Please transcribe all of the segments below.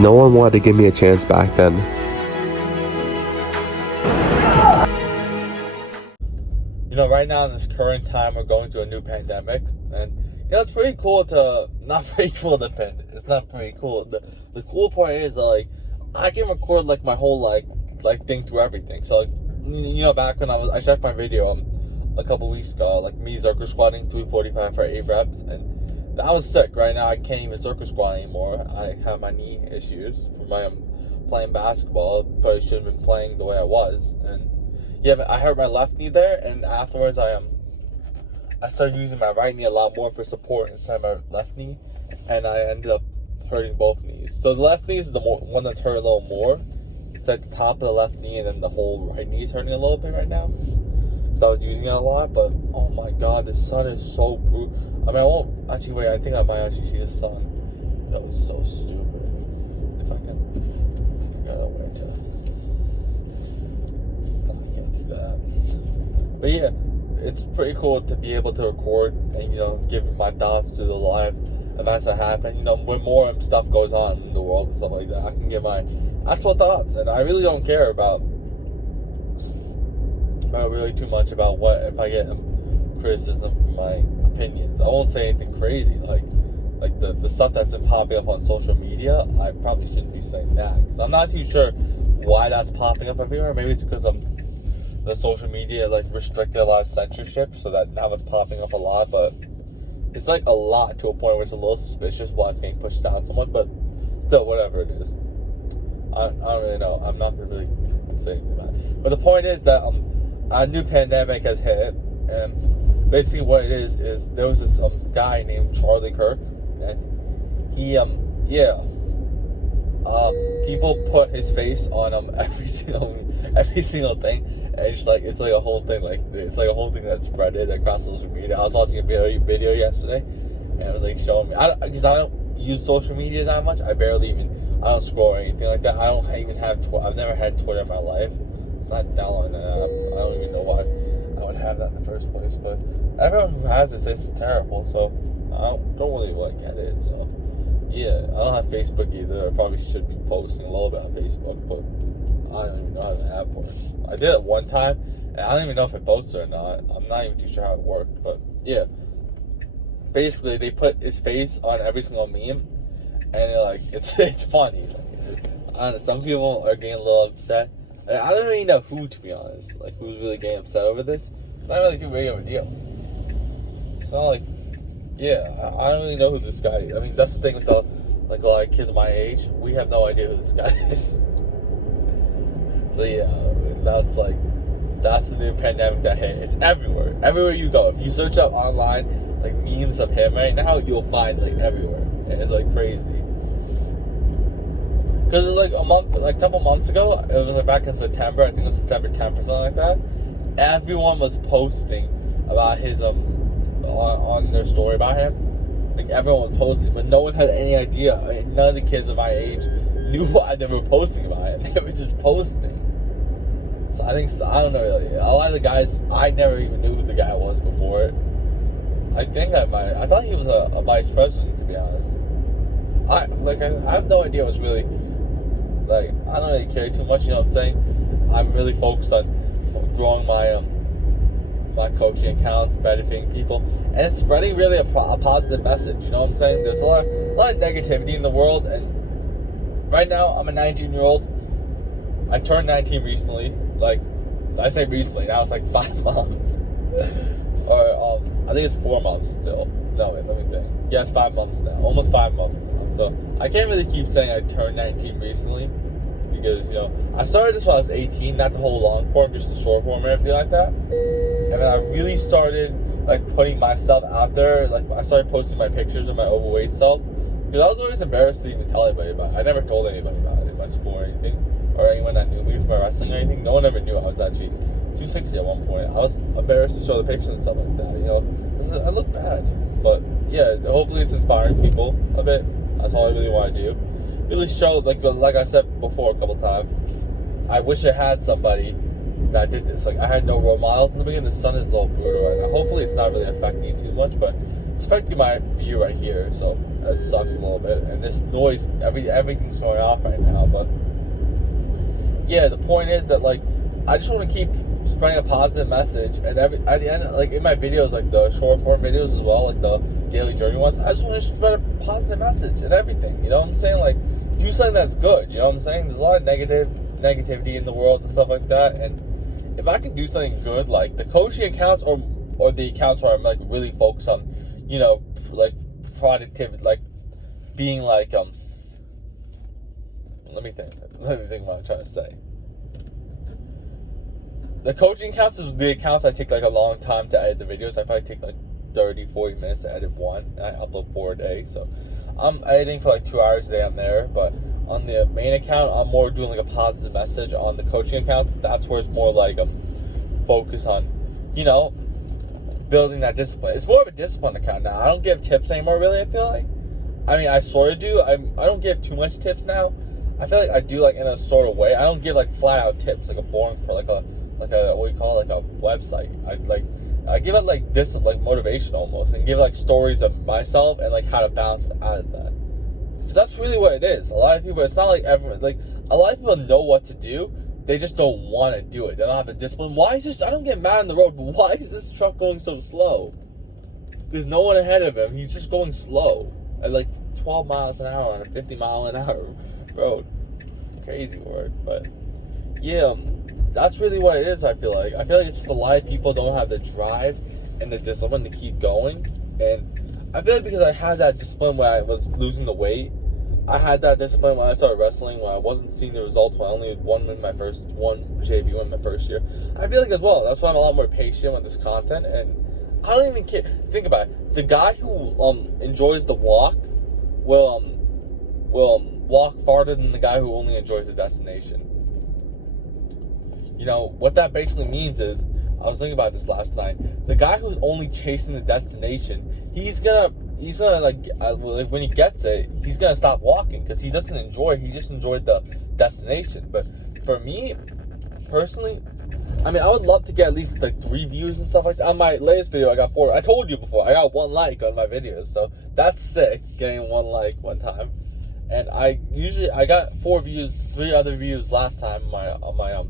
No one wanted to give me a chance back then. Right now in this current time, we're going through a new pandemic, and it's pretty cool to not pretty cool to depend. It's not pretty cool. The cool part is like I can record like my whole like thing through everything. So back when I checked my video a couple weeks ago, like me circle squatting 345 for 8 reps, and that was sick. Right now I can't even circle squat anymore. I have my knee issues from my playing basketball. Probably should have been playing the way I was, and yeah, I hurt my left knee there, and afterwards I started using my right knee a lot more for support instead of my left knee, and I ended up hurting both knees. So the left knee is the one that's hurt a little more. It's like the top of the left knee, and then the whole right knee is hurting a little bit right now. So I was using it a lot, but oh my god, the sun is so brutal. I mean, I won't actually wait. I think I might actually see the sun. That was so stupid. If I can figure out a way to. But yeah, it's pretty cool to be able to record and give my thoughts to the live events that happen. When more stuff goes on in the world and stuff like that, I can give my actual thoughts, and I really don't care about really too much about what if I get criticism for my opinions. I won't say anything crazy like the stuff that's been popping up on social media. I probably shouldn't be saying that because I'm not too sure why that's popping up everywhere. Maybe it's because the social media restricted a lot of censorship, so that now it's popping up a lot. But it's a lot to a point where it's a little suspicious why it's getting pushed out so much. But still, whatever it is, I don't really know. I'm not really saying about it. But the point is that a new pandemic has hit, and basically what it is there was this guy named Charlie Kirk, and he people put his face on every single thing, and it's like a whole thing, it's like a whole thing that's spreaded across social media. I was watching a video yesterday, and it was showing me. Because I don't use social media that much. I don't scroll or anything like that. I don't even have I've never had Twitter in my life. I'm not downloading that app. I don't even know why I would have that in the first place. But everyone who has it says it's terrible, so I don't really get it. So yeah, I don't have Facebook either. I probably should be posting a little bit on Facebook, but I don't even know how the app works. I did it one time, and I don't even know if it posted or not. I'm not even too sure how it worked, but yeah. Basically, they put his face on every single meme, and it's funny. I don't know, some people are getting a little upset. And I don't really know who, to be honest. Who's really getting upset over this? It's not really too big of a deal. It's not yeah, I don't really know who this guy is. I mean, that's the thing with a lot of kids my age. We have no idea who this guy is. So yeah, that's the new pandemic that hit. It's everywhere. Everywhere you go. If you search up online, memes of him right now, you'll find everywhere. And it's crazy. Because it was a couple months ago, it was back in September, I think it was September 10th or something like that. Everyone was posting about his on their story about him. Everyone was posting, but no one had any idea. I mean, none of the kids of my age knew why they were posting about him. They were just posting. So I don't know really. A lot of the guys, I never even knew who the guy was before it. I thought he was a vice president, to be honest. I have no idea what's really, I don't really care too much, you know what I'm saying? I'm really focused on growing my coaching accounts, benefiting people, and it's spreading really a positive message, you know what I'm saying? There's a lot of negativity in the world, and right now, I'm a 19-year-old. I turned 19 recently, I say recently, now it's 5 months. Or, I think it's 4 months still. No, wait, let me think. Yeah, it's 5 months now. Almost 5 months now. So, I can't really keep saying I turned 19 recently. Because, I started this when I was 18, not the whole long form, just the short form and everything like that. And then I really started, putting myself out there. I started posting my pictures of my overweight self. Because I was always embarrassed to even tell anybody about it. I never told anybody about it in my school or anything. Or anyone that knew me from my wrestling or anything. No one ever knew I was actually 260 at one point. I was embarrassed to show the pictures and stuff like that, I look bad. But yeah, hopefully it's inspiring people a bit. That's all I really want to do. Really show, like I said before a couple times, I wish I had somebody that did this. I had no role models in the beginning. The sun is a little brutal right now. Hopefully it's not really affecting you too much, but it's affecting my view right here, so it sucks a little bit. And this noise, everything's going off right now. But yeah, the point is that like I just want to keep spreading a positive message, and at the end, like in my videos, like the short form videos as well, like the daily journey ones, I just want to spread a positive message and everything. You know what I'm saying? Like do something that's good. You know what I'm saying? There's a lot of negativity in the world and stuff like that, and if I can do something good, like the coaching accounts or the accounts where I'm like really focused on, you know, like productivity, like being like let me think what I'm trying to say. The coaching accounts is the accounts I take like a long time to edit the videos. I probably take like 30-40 minutes to edit one, and I upload 4 a day, so I'm editing for like 2 hours a day on there. But on the main account, I'm more doing like a positive message. On the coaching accounts, that's where it's more like focus on, you know, building that discipline. It's more of a discipline account now. I don't give tips anymore, really. I feel like, I mean, I sort of do. I don't give too much tips now. I feel like I do like in a sort of way. I don't give like flat out tips, like a boring, like a what do you call it, like a website. I give it like this, like motivation almost, and give like stories of myself and like how to bounce out of that. Because that's really what it is. A lot of people, it's not like everyone, like a lot of people know what to do. They just don't want to do it. They don't have the discipline. Why is this? I don't get mad on the road, but why is this truck going so slow? There's no one ahead of him. He's just going slow at like 12 miles an hour on a 50-mile-an-hour road. It's crazy work, but yeah, that's really what it is. I feel like it's just a lot of people don't have the drive and the discipline to keep going. And I feel like because I had that discipline when I was losing the weight, I had that discipline when I started wrestling, when I wasn't seeing the results, when I only had one JV win in my first year. I feel like as well, that's why I'm a lot more patient with this content, and I don't even care. Think about it. The guy who enjoys the walk will walk farther than the guy who only enjoys the destination. You know, what that basically means is, I was thinking about this last night, the guy who's only chasing the destination, he's gonna like when he gets it, he's gonna stop walking because he doesn't enjoy it. He just enjoyed the destination. But for me personally, I mean, I would love to get at least like 3 views and stuff like that. On my latest video, I got 4. I told you before, I got 1 like on my videos, so that's sick, getting 1 like one time. And I got 4 views, 3 other views last time on my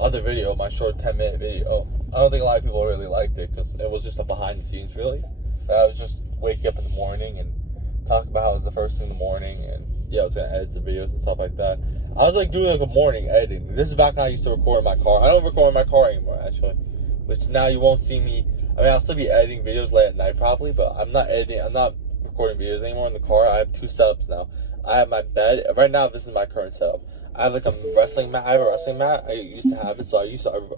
other video, my short 10-minute video. I don't think a lot of people really liked it because it was just a behind the scenes, really. I was just waking up in the morning and talking about how it was the first thing in the morning, and yeah, I was gonna edit the videos and stuff like that. I was like doing like a morning editing. This is back when I used to record in my car. I don't record in my car anymore, actually, which now you won't see me. I mean, I'll still be editing videos late at night probably, but I'm not recording videos anymore in the car. I have 2 setups now. I have my bed. Right now, this is my current setup. I have like a wrestling mat. I have a wrestling mat. I used to have it, so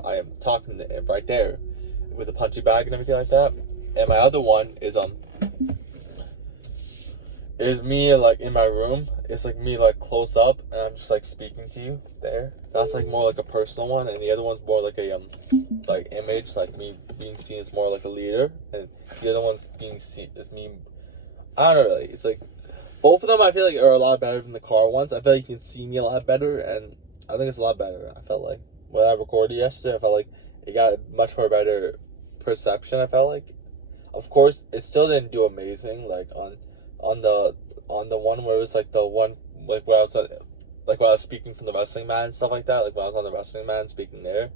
I am talking to it right there with a punching bag and everything like that. And my other one is me like in my room. It's like me like close up, and I'm just like speaking to you there. That's like more like a personal one, and the other one's more like a like image, like me being seen as more like a leader, and the other one's being seen as me. I don't know really. It's like both of them I feel like are a lot better than the car ones. I feel like you can see me a lot better, and I think it's a lot better. I felt like when I recorded yesterday, I felt like it got much more better perception. I felt like, of course, it still didn't do amazing. Like on the one where it was like the one like where I was speaking from the wrestling mat and stuff like that. Like when I was on the wrestling mat and speaking there,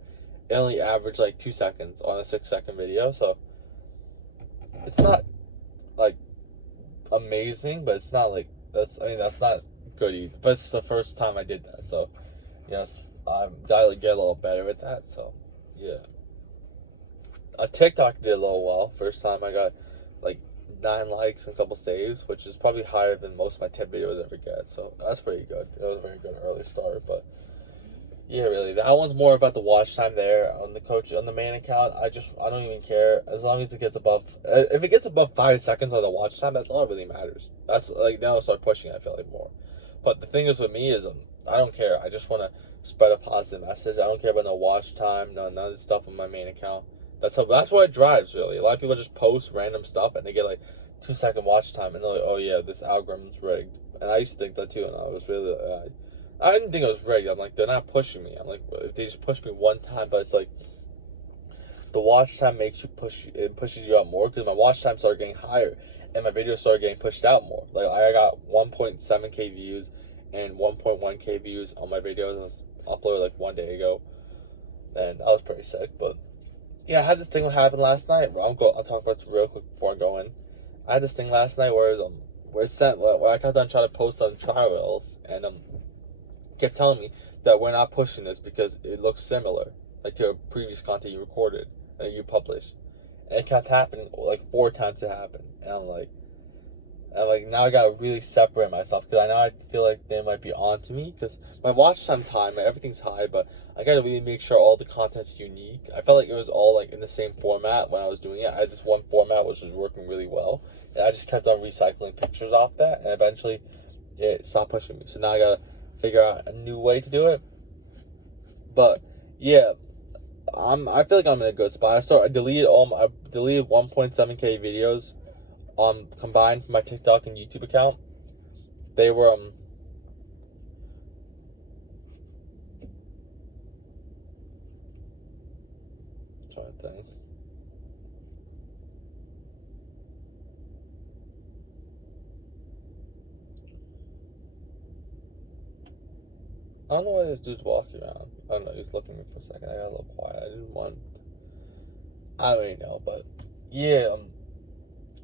it only averaged like 2 seconds on a 6-second video. So it's not like amazing, but it's not like that's not good either. But it's the first time I did that, so yes, I'm gotta get a little better at that. So yeah, TikTok did a little well. First time I got like 9 likes and a couple saves, which is probably higher than most of my tip videos ever get. So that's pretty good. It was a very good early start, but yeah, really, that one's more about the watch time there. On the main account, I don't even care as long as it gets above. If it gets above 5 seconds on the watch time, that's all that really matters. That's like now I start pushing. I feel like more. But the thing is with me is I don't care. I just want to spread a positive message. I don't care about no watch time, none of this stuff on my main account. That's what it drives really. A lot of people just post random stuff and they get like 2-second watch time, and they're like, oh yeah, this algorithm's rigged. And I used to think that too, and I was really. I didn't think it was rigged. I'm like, they're not pushing me. I'm like, if they just push me one time, but it's like, the watch time pushes you out more, because my watch time started getting higher and my videos started getting pushed out more. Like I got 1.7k views and 1.1k views on my videos. It was uploaded like 1 day ago, and that was pretty sick. But yeah, I had this thing that happened last night. I'll talk about it real quick before I go in. I had this thing last night where I got done trying to post on trials, and kept telling me that we're not pushing this because it looks similar, like to a previous content you recorded and you published. And it kept happening, like 4 times it happened. And I'm like, now I gotta really separate myself, because I feel like they might be on to me, because my watch time's high, everything's high, but I gotta really make sure all the content's unique. I felt like it was all like in the same format when I was doing it. I had this one format which was working really well, and I just kept on recycling pictures off that, and eventually it stopped pushing me. So now I gotta figure out a new way to do it. But yeah, I feel like I'm in a good spot. I deleted 1.7k videos combined from my TikTok and YouTube account. They were trying to think. I don't know why this dude's walking around. I don't know, he was looking at me for a second. I got a little quiet. I don't really know, but yeah,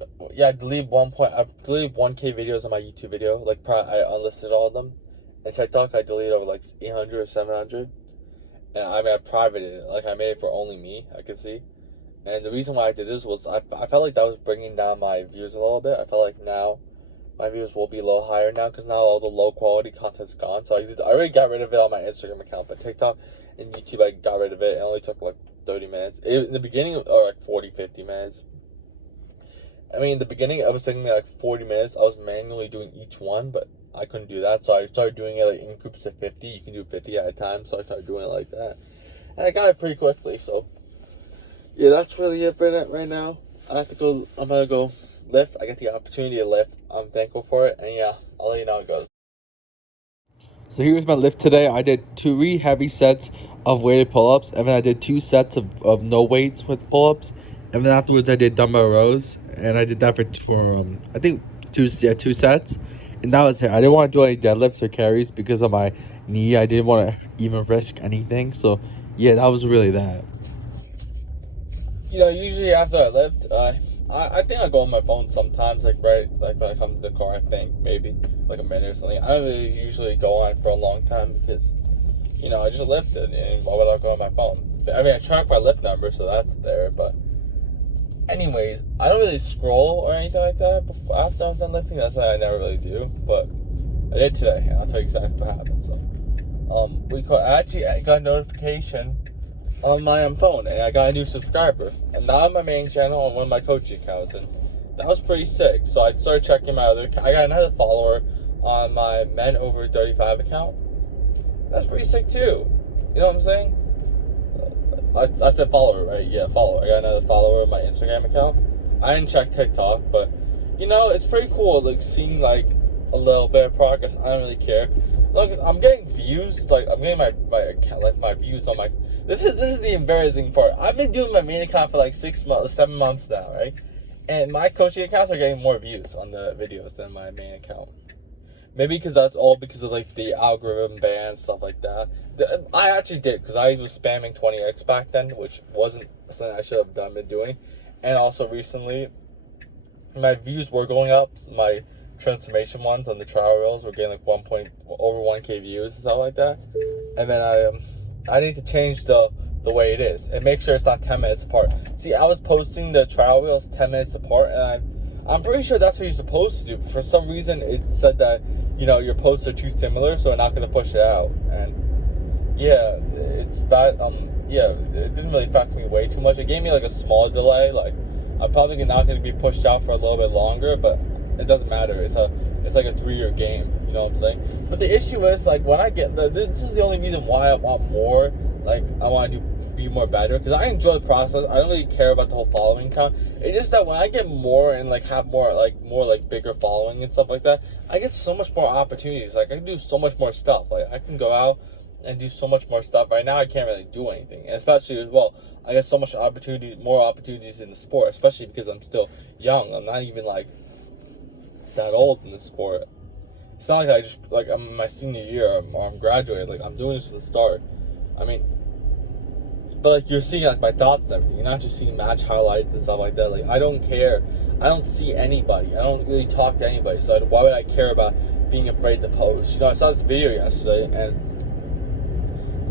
I deleted 1k videos on my YouTube video. Like, I unlisted all of them. And TikTok, I deleted over like 800 or 700. And I privated it. Like, I made it for only me, I could see. And the reason why I did this was I felt like that was bringing down my views a little bit. I felt like now my views will be a little higher now, because now all the low quality content's gone. So I already got rid of it on my Instagram account, but TikTok and YouTube, I got rid of it. It only took like 30 minutes. In the beginning, or like 40, 50 minutes. I mean, in the beginning, it was taking me like 40 minutes. I was manually doing each one, but I couldn't do that. So I started doing it like in groups of 50. You can do 50 at a time. So I started doing it like that. And I got it pretty quickly. So yeah, that's really it for it right now. I'm going to go lift. I get the opportunity to lift. I'm thankful for it. And yeah, I'll let you know how it goes. So here's my lift today. I did 3 heavy sets of weighted pull-ups, and then I did 2 sets of no weights with pull-ups, and then afterwards I did dumbbell rows, and I did that for I think 2 sets, and that was it. I didn't want to do any deadlifts or carries because of my knee. I didn't want to even risk anything. So yeah, that was really that. You know, usually after I lift, I think I go on my phone sometimes, like when I come to the car, I think maybe like a minute or something. I don't really usually go on for a long time because, you know, I just lifted, and why would I go on my phone? I mean, I track my lift number, so that's there, but anyways, I don't really scroll or anything like that after I'm done lifting. That's why I never really do, but I did today, and I'll tell you exactly what happened. So, I got a notification on my phone, and I got a new subscriber, and now on my main channel on one of my coaching accounts, and that was pretty sick. So I started checking my I got another follower on my Men Over 35 account. That's pretty sick too. You know what I'm saying? I said follower, right? Yeah, follower. I got another follower on my Instagram account. I didn't check TikTok, but you know, it's pretty cool, like seeing like a little bit of progress. I don't really care. Look, I'm getting views. Like, I'm getting my account, like my views on my. This is the embarrassing part. I've been doing my main account for like 7 months now, right? And my coaching accounts are getting more views on the videos than my main account. Maybe because that's all because of like the algorithm bans, stuff like that. I actually did, because I was spamming 20x back then, which wasn't something I should have been doing. And also recently, my views were going up. My transformation ones on the trial reels were getting like over 1k views and stuff like that. And then I need to change the way it is and make sure it's not 10 minutes apart. See, I was posting the trial reels 10 minutes apart, and I'm pretty sure that's what you're supposed to do. But for some reason, it said that, you know, your posts are too similar, so I'm not going to push it out. And yeah, it's that, yeah, it didn't really affect me way too much. It gave me like a small delay. Like, I'm probably not going to be pushed out for a little bit longer, but it doesn't matter. It's like a 3-year game, you know what I'm saying? But the issue is, like, when I get this is the only reason why I want more. Like, I want to be more better, because I enjoy the process. I don't really care about the whole following count. It's just that when I get more and like have more bigger following and stuff like that, I get so much more opportunities. Like, I can do so much more stuff. Like, I can go out and do so much more stuff. Right now, I can't really do anything, and especially as well, I get so much more opportunities in the sport, especially because I'm still young. I'm not even like that old in the sport. It's not like I just like I'm in my senior year or I'm graduated. Like I'm doing this for the start. I mean, but like you're seeing like my thoughts and everything. You're not just seeing match highlights and stuff like that. Like I don't care. I don't see anybody. I don't really talk to anybody. So why would I care about being afraid to post? You know, I saw this video yesterday and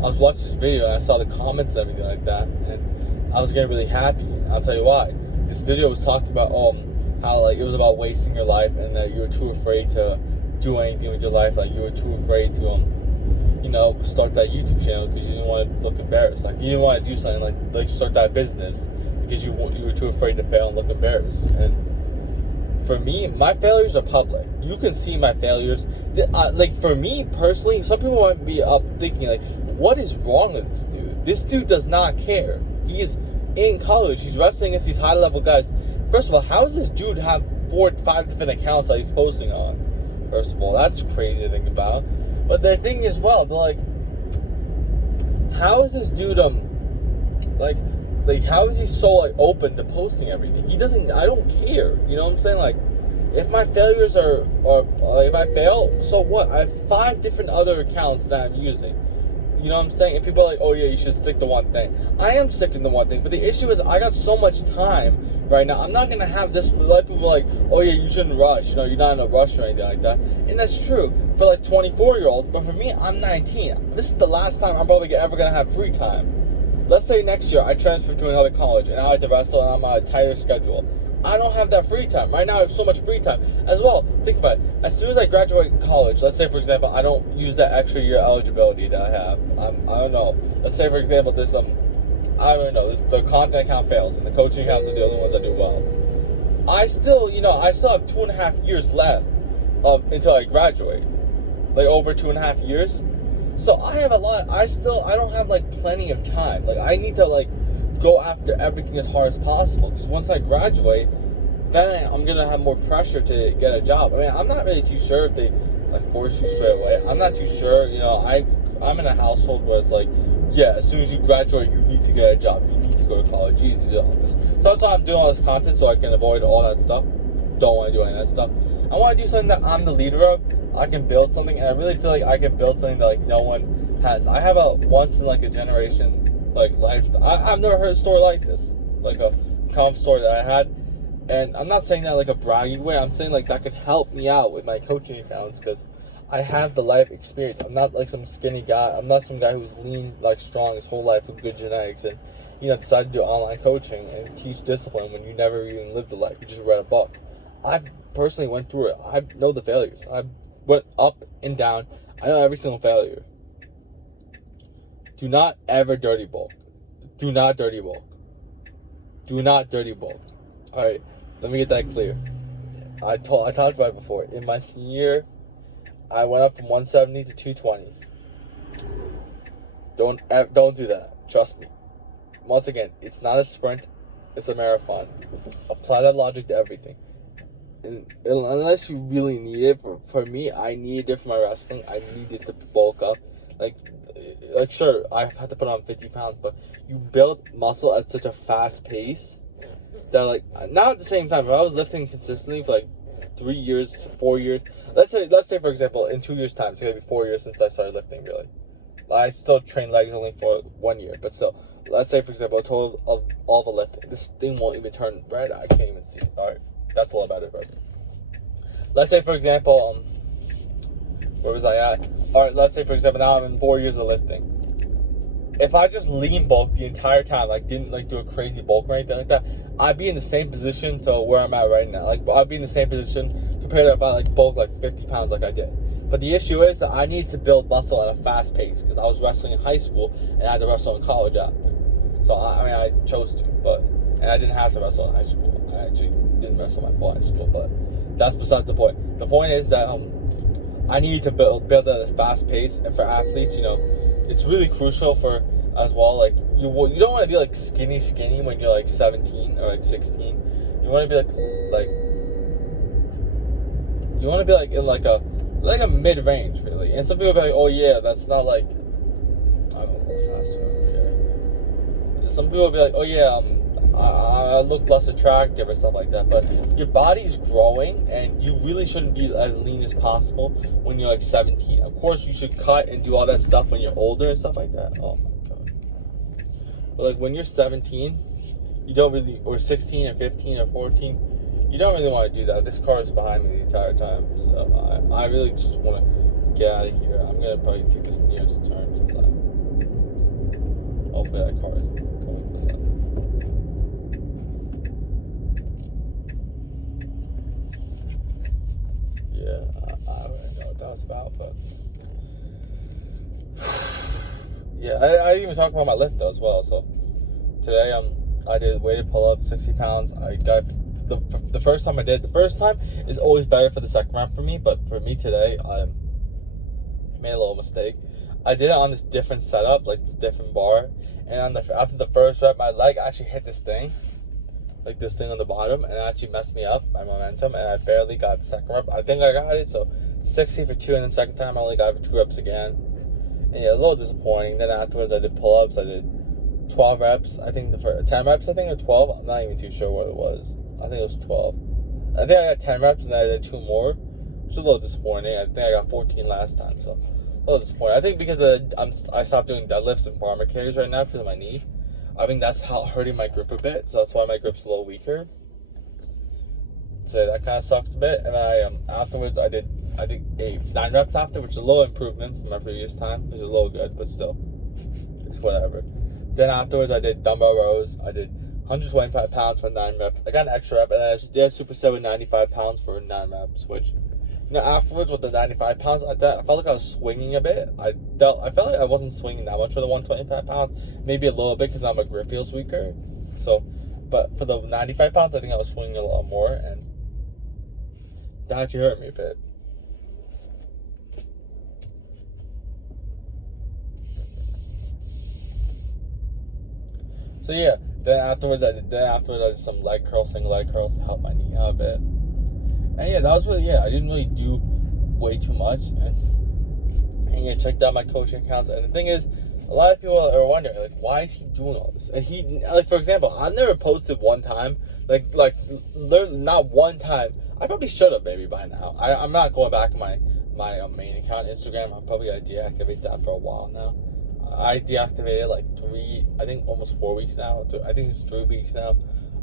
I was watching this video and I saw the comments and everything like that, and I was getting really happy. And I'll tell you why. This video was talking about how like it was about wasting your life and that you were too afraid to do anything with your life. Like you were too afraid to you know, start that YouTube channel because you didn't want to look embarrassed. Like you didn't want to do something like start that business because you were too afraid to fail and look embarrassed. And for me, my failures are public. You can see my failures. Like for me personally, some people might be up thinking like, what is wrong with this dude? This dude does not care. He's in college. He's wrestling against these high level guys. First of all, how does this dude have 4 or 5 different accounts that he's posting on? First of all, that's crazy to think about. But the thing is, well, they're like, how is this dude like how is he so like open to posting everything? He doesn't. I don't care. You know what I'm saying? Like, if my failures are if I fail, so what? I have 5 different other accounts that I'm using. You know what I'm saying? And people are like, oh yeah, you should stick to one thing. I am sticking to one thing, but the issue is I got so much time right now. I'm not gonna have this. A lot of people are like, oh yeah, you shouldn't rush. You know, you're not in a rush or anything like that. And that's true for like 24-year-olds. But for me, I'm 19. This is the last time I'm probably ever gonna have free time. Let's say next year I transfer to another college and I like to wrestle and I'm on a tighter schedule. I don't have that free time. Right now I have so much free time. As well, think about it. As soon as I graduate college, let's say for example, I don't use that extra year eligibility that I have. I don't know. Let's say for example, this I don't know, the content account fails and the coaching accounts are the only ones that do well. I still, you know, I still have 2.5 years left until I graduate. Like over 2.5 years. So I have a lot. I don't have like plenty of time. Like I need to like go after everything as hard as possible, because once I graduate, then I'm gonna have more pressure to get a job. I mean, I'm not really too sure if they like force you straight away. I'm not too sure. You know, I'm in a household where it's like, yeah, as soon as you graduate, you need to get a job. You need to go to college. You need to do all this. So that's why I'm doing all this content, so I can avoid all that stuff. Don't want to do any of that stuff. I want to do something that I'm the leader of. I can build something, and I really feel like I can build something that like no one has. I have a once in like a generation like life. I've never heard a story like this, like a comp story that I had. And I'm not saying that like a bragging way. I'm saying like that could help me out with my coaching accounts, because I have the life experience. I'm not like some skinny guy. I'm not some guy who's lean, like strong his whole life with good genetics, and you know decided to do online coaching and teach discipline when you never even lived the life. You just read a book. I've personally went through it. I know the failures. I went up and down. I know every single failure. Do not ever dirty bulk. Do not dirty bulk. Do not dirty bulk. All right, let me get that clear. I talked about it before. In my senior year, I went up from 170 to 220. Don't do that. Trust me. Once again, it's not a sprint. It's a marathon. Apply that logic to everything. And unless you really need it, for me, I needed it for my wrestling. I needed to bulk up. Like sure, I had to put on 50 pounds, but you build muscle at such a fast pace that like, not at the same time, if I was lifting consistently for like 3 years, 4 years, let's say for example, in 2 years time, it's gonna be 4 years since I started lifting really. I still train legs only for 1 year, but still, let's say for example, a total of all the lifting, this thing won't even turn red. I can't even see it. All right, that's all about it, bro. Let's say for example, where was I at? All right, let's say for example, now I'm in 4 years of lifting. If I just lean bulk the entire time, like didn't like do a crazy bulk or anything like that, I'd be in the same position to where I'm at right now. Like I'd be in the same position compared to if I like bulk like 50 pounds like I did. But the issue is that I need to build muscle at a fast pace, because I was wrestling in high school and I had to wrestle in college after. So I mean, I chose to, and I didn't have to wrestle in high school. I actually didn't wrestle my full high school, but that's besides the point. The point is that I need to build at a fast pace, and for athletes, you know, it's really crucial for as well. Like you don't want to be like skinny when you're like 17 or like 16. You want to be like you want to be like in like a mid range really. And some people be like, oh yeah, that's not like I'm a little faster. Okay. Some people will be like, oh yeah, I look less attractive or stuff like that, but your body's growing and you really shouldn't be as lean as possible when you're like 17. Of course, you should cut and do all that stuff when you're older and stuff like that. Oh my god. But like when you're 17, you don't really, or 16 or 15 or 14, you don't really want to do that. This car is behind me the entire time, so I really just want to get out of here. I'm gonna probably take this nearest turn to the left. Hopefully that car is going to the left. Yeah, I don't really know what that was about, but yeah, I didn't even talk about my lift though as well. So today I did weighted pull up 60 pounds. I got the first time I did. The first time is always better for the second round for me, but for me today I made a little mistake. I did it on this different setup, like this different bar, and after the first rep, my leg actually hit this thing, like this thing on the bottom, and it actually messed me up, my momentum, and I barely got the second rep. I think I got it, so 60 for 2, and then second time I only got it for 2 reps again. And yeah, a little disappointing. Then afterwards I did pull-ups. I did 12 reps. I think the 10 reps, I think, or 12. I'm not even too sure what it was. I think it was 12. I think I got 10 reps, and then I did 2 more, which is a little disappointing. I think I got 14 last time, so a little disappointing. I think because I stopped doing deadlifts and farmer carries right now because of my knee. I think that's hurting my grip a bit, so that's why my grip's a little weaker. So that kind of sucks a bit. And afterwards I did 9 reps after, which is a little improvement from my previous time. It was a little good, but still, it's whatever. Then afterwards I did dumbbell rows. I did 125 pounds for 9 reps. I got an extra rep, and then I did superset with 95 pounds for 9 reps, which, afterwards with the 95 pounds, I felt like I was swinging a bit. I felt like I wasn't swinging that much for the 125 pounds, maybe a little bit because now my grip feels weaker. So, but for the 95 pounds, I think I was swinging a lot more, and that actually hurt me a bit. So yeah, then afterwards I did some leg curls, single leg curls to help my knee out a bit. And yeah, that was really, I didn't really do way too much. And yeah, checked out my coaching accounts. And the thing is, a lot of people are wondering, like, why is he doing all this? And he, like, for example, I've never posted one time, like not one time. I probably should have, maybe, by now. I'm not going back on my main account, Instagram. I'm probably going to deactivate that for a while now. I deactivated like almost 4 weeks now. I think it's 3 weeks now.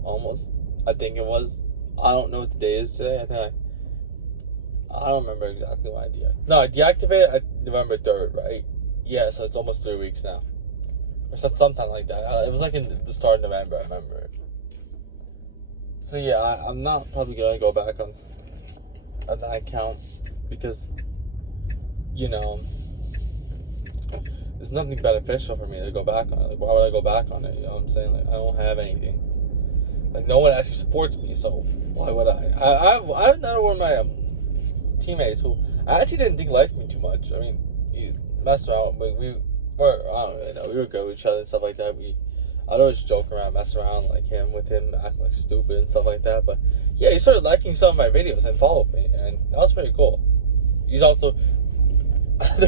Almost. I think it was. I don't know what the day is today. I don't remember exactly when I deactivated. No, I deactivated November 3rd, right? Yeah, so it's almost 3 weeks now. Or something like that. It was like in the start of November, I remember. So yeah, I'm not probably going to go back on that account because, there's nothing beneficial for me to go back on it. Like, why would I go back on it? You know what I'm saying? Like, I don't have anything. Like, no one actually supports me, so why would I? I have another one of my teammates who I actually didn't think liked me too much. I mean, he messed around, but I don't really know. We were good with each other and stuff like that. I'd always joke around, mess around with him, act like stupid and stuff like that. But yeah, he started liking some of my videos and followed me, and that was pretty cool. He's also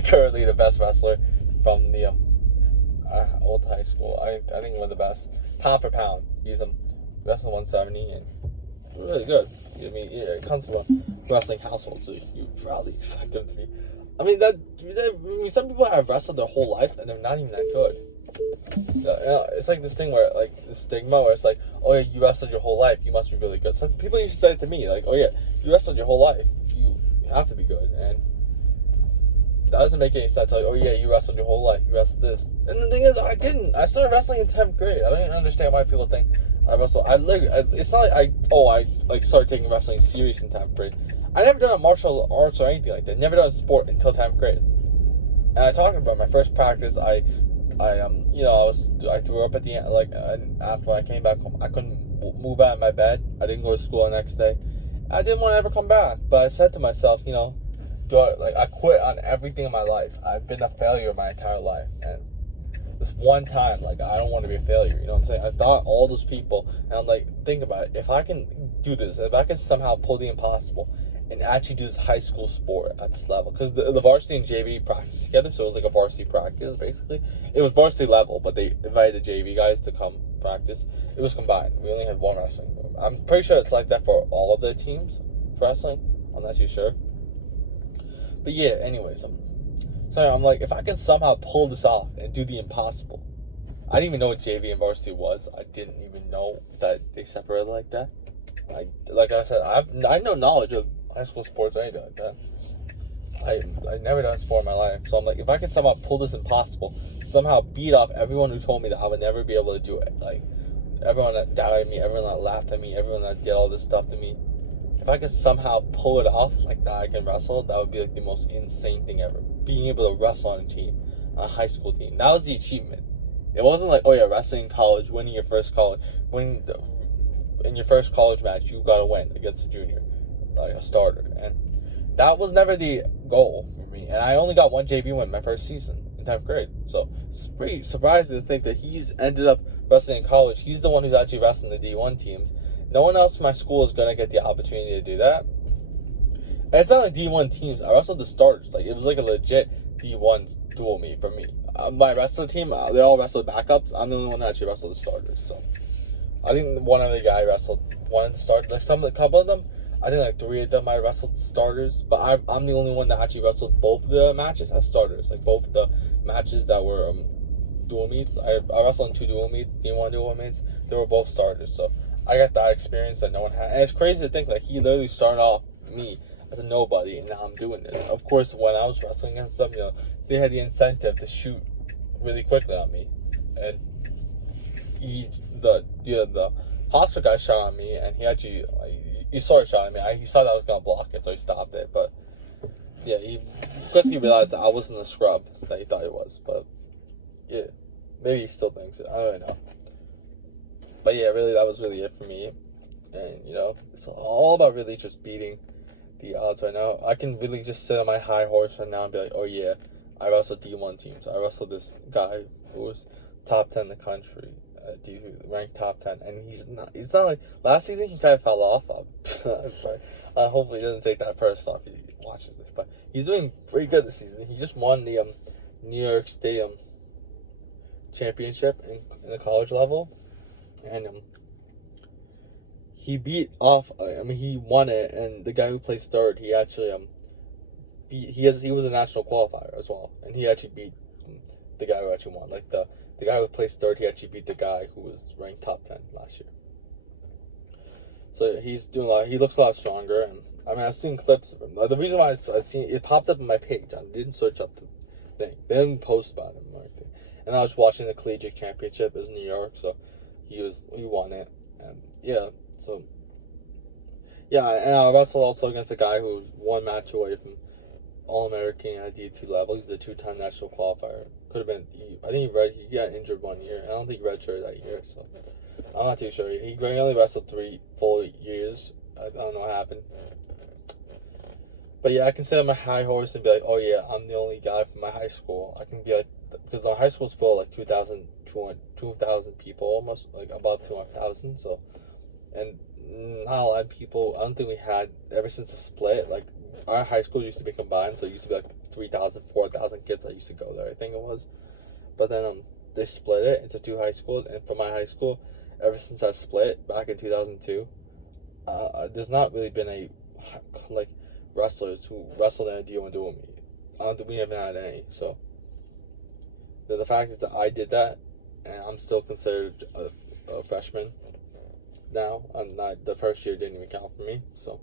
currently the best wrestler from the old high school. I think one of the best, pound for pound. He's wrestling 170 and really good. I mean, it comes from a wrestling household, so you probably expect him to be. I mean, some people have wrestled their whole lives and they're not even that good. It's like this thing where, like, this stigma where it's like, oh yeah, you wrestled your whole life, you must be really good. Some people used to say it to me, like, oh yeah, you wrestled your whole life, you have to be good. And that doesn't make any sense. Like, oh yeah, you wrestled your whole life, you wrestled this. And the thing is, I didn't. I started wrestling in 10th grade. I don't even understand why people think I wrestle. It's not like I started taking wrestling serious in 10th grade. I never done a martial arts or anything like that. Never done a sport until 10th grade. And I talked about my first practice. I threw up at the end. Like, after I came back home, I couldn't move out of my bed. I didn't go to school the next day. I didn't want to ever come back. But I said to myself, I quit on everything in my life. I've been a failure my entire life, and this one time, like, I don't want to be a failure. You know what I'm saying? I thought all those people, and I'm like, think about it. If I can do this, if I can somehow pull the impossible, and actually do this high school sport at this level. Because the varsity and JV practice together, so it was like a varsity practice, basically. It was varsity level, but they invited the JV guys to come practice. It was combined. We only had one wrestling room. I'm pretty sure it's like that for all of the teams for wrestling. I'm not too sure. But yeah, anyways, so I'm like, if I can somehow pull this off and do the impossible. I didn't even know what JV and varsity was. I didn't even know that they separated like that. Like I said, I have no knowledge of high school sports or anything like that. I never done sport in my life. So I'm like, if I can somehow pull this impossible, somehow beat off everyone who told me that I would never be able to do it. Like, everyone that doubted me, everyone that laughed at me, everyone that did all this stuff to me. If I could somehow pull it off, like that I can wrestle, that would be like the most insane thing ever. Being able to wrestle on a team, on a high school team. That was the achievement. It wasn't like, oh yeah, wrestling in college, winning your first college, in your first college match, you gotta win against a junior, like a starter. And that was never the goal for me. And I only got one JV win my first season in 10th grade. So it's pretty surprising to think that he's ended up wrestling in college. He's the one who's actually wrestling the D1 teams. No one else in my school is going to get the opportunity to do that. And it's not like D1 teams. I wrestled the starters. Like, it was like a legit D1 dual meet for me. My wrestling team, they all wrestled backups. I'm the only one that actually wrestled the starters. So I think one other guy wrestled one of the starters. Like, a couple of them, I think like 3 of them I wrestled starters. But I'm the only one that actually wrestled both of the matches as starters. Like, both of the matches that were dual meets. I wrestled in 2 dual meets, D1 dual meets. They were both starters. So I got that experience that no one had. And it's crazy to think, like, he literally started off me as a nobody, and now I'm doing this. Of course, when I was wrestling against them, they had the incentive to shoot really quickly on me. And the hospital guy shot on me, and he actually, he sort of shot at me. He saw that I was going to block it, so he stopped it. But, yeah, he quickly realized that I wasn't the scrub that he thought he was. But, yeah, maybe he still thinks it. I don't really know. But yeah, really, that was really it for me. And, it's all about really just beating the odds right now. I can really just sit on my high horse right now and be like, oh yeah, I wrestled D1 teams. I wrestled this guy who was top 10 in the country, ranked top 10. And he's not like, last season he kind of fell off. Hopefully he doesn't take that person off if he watches this. But he's doing pretty good this season. He just won the New York State championship in the college level. And he beat off. He won it, and the guy who placed third, he actually he was a national qualifier as well, and he actually beat the guy who actually won. Like the guy who placed third, he actually beat the guy who was ranked top 10 last year. So he's doing a lot. He looks a lot stronger, and I've seen clips of him. The reason why I seen it popped up on my page. I didn't search up the thing. They didn't post about him or anything. And I was watching the collegiate championship. It was in New York, so he won it, and yeah. So, yeah, and I wrestled also against a guy who was one match away from All-American at D2 level. He's a 2-time national qualifier. Could have been, I think he got injured 1 year. I don't think he redshirted that year, so I'm not too sure. He only wrestled 3 full years. I don't know what happened. But yeah, I can sit on my high horse and be like, oh yeah, I'm the only guy from my high school. I can be like, because our high school's full of like 2,000 people, almost, like about 200,000, so. And not a lot of people, I don't think we had, ever since the split, like, our high school used to be combined, so it used to be like 3,000, 4,000 kids that used to go there, I think it was. But then they split it into 2 high schools, and for my high school, ever since that split back in 2002, there's not really been a, like, wrestlers who wrestled in a D1 dual meet. I don't think we haven't had any, so. The fact is that I did that, and I'm still considered a freshman now. I'm not, the first year didn't even count for me, so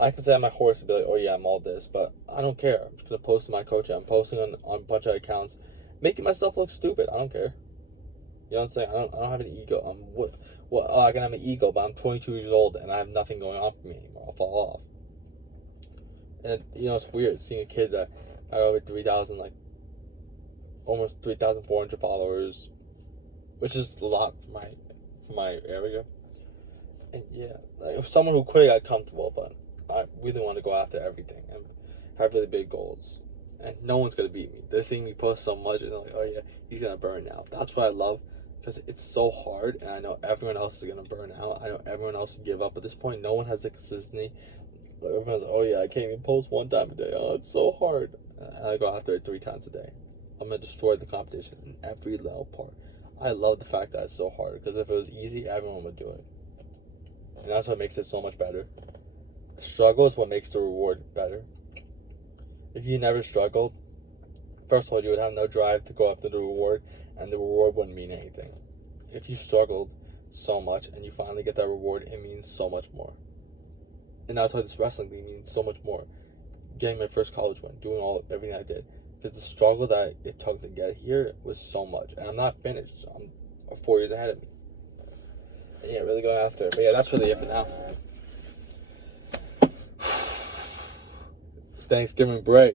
I can say on my horse and be like, oh yeah, I'm all this, but I don't care. I'm just gonna post to my coach. I'm posting on a bunch of accounts, making myself look stupid. I don't care. You know what I'm saying? I don't have an ego. I can have an ego, but I'm 22 years old and I have nothing going on for me anymore. I'll fall off. And it's weird seeing a kid that had over 3,000, like almost 3,400 followers, which is a lot for my area. And yeah, like someone who could have got comfortable, but I really want to go after everything and have really big goals. And no one's gonna beat me. They're seeing me post so much, and they're like, "Oh yeah, he's gonna burn out." That's what I love, because it's so hard, and I know everyone else is gonna burn out. I know everyone else will give up at this point. No one has the consistency Like everyone's, oh yeah, I can't even post 1 time a day. Oh, it's so hard. And I go after it 3 times a day. I'm gonna destroy the competition in every little part. I love the fact that it's so hard because if it was easy, everyone would do it. And that's what makes it so much better. The struggle is what makes the reward better. If you never struggled, first of all, you would have no drive to go after the reward, and the reward wouldn't mean anything. If you struggled so much and you finally get that reward, it means so much more. And that's why this wrestling thing means so much more. Getting my first college win, doing everything I did. Because the struggle that it took to get here was so much. And I'm not finished. I'm 4 years ahead of me. And yeah, really going after it. But yeah, that's really it for now. Thanksgiving break.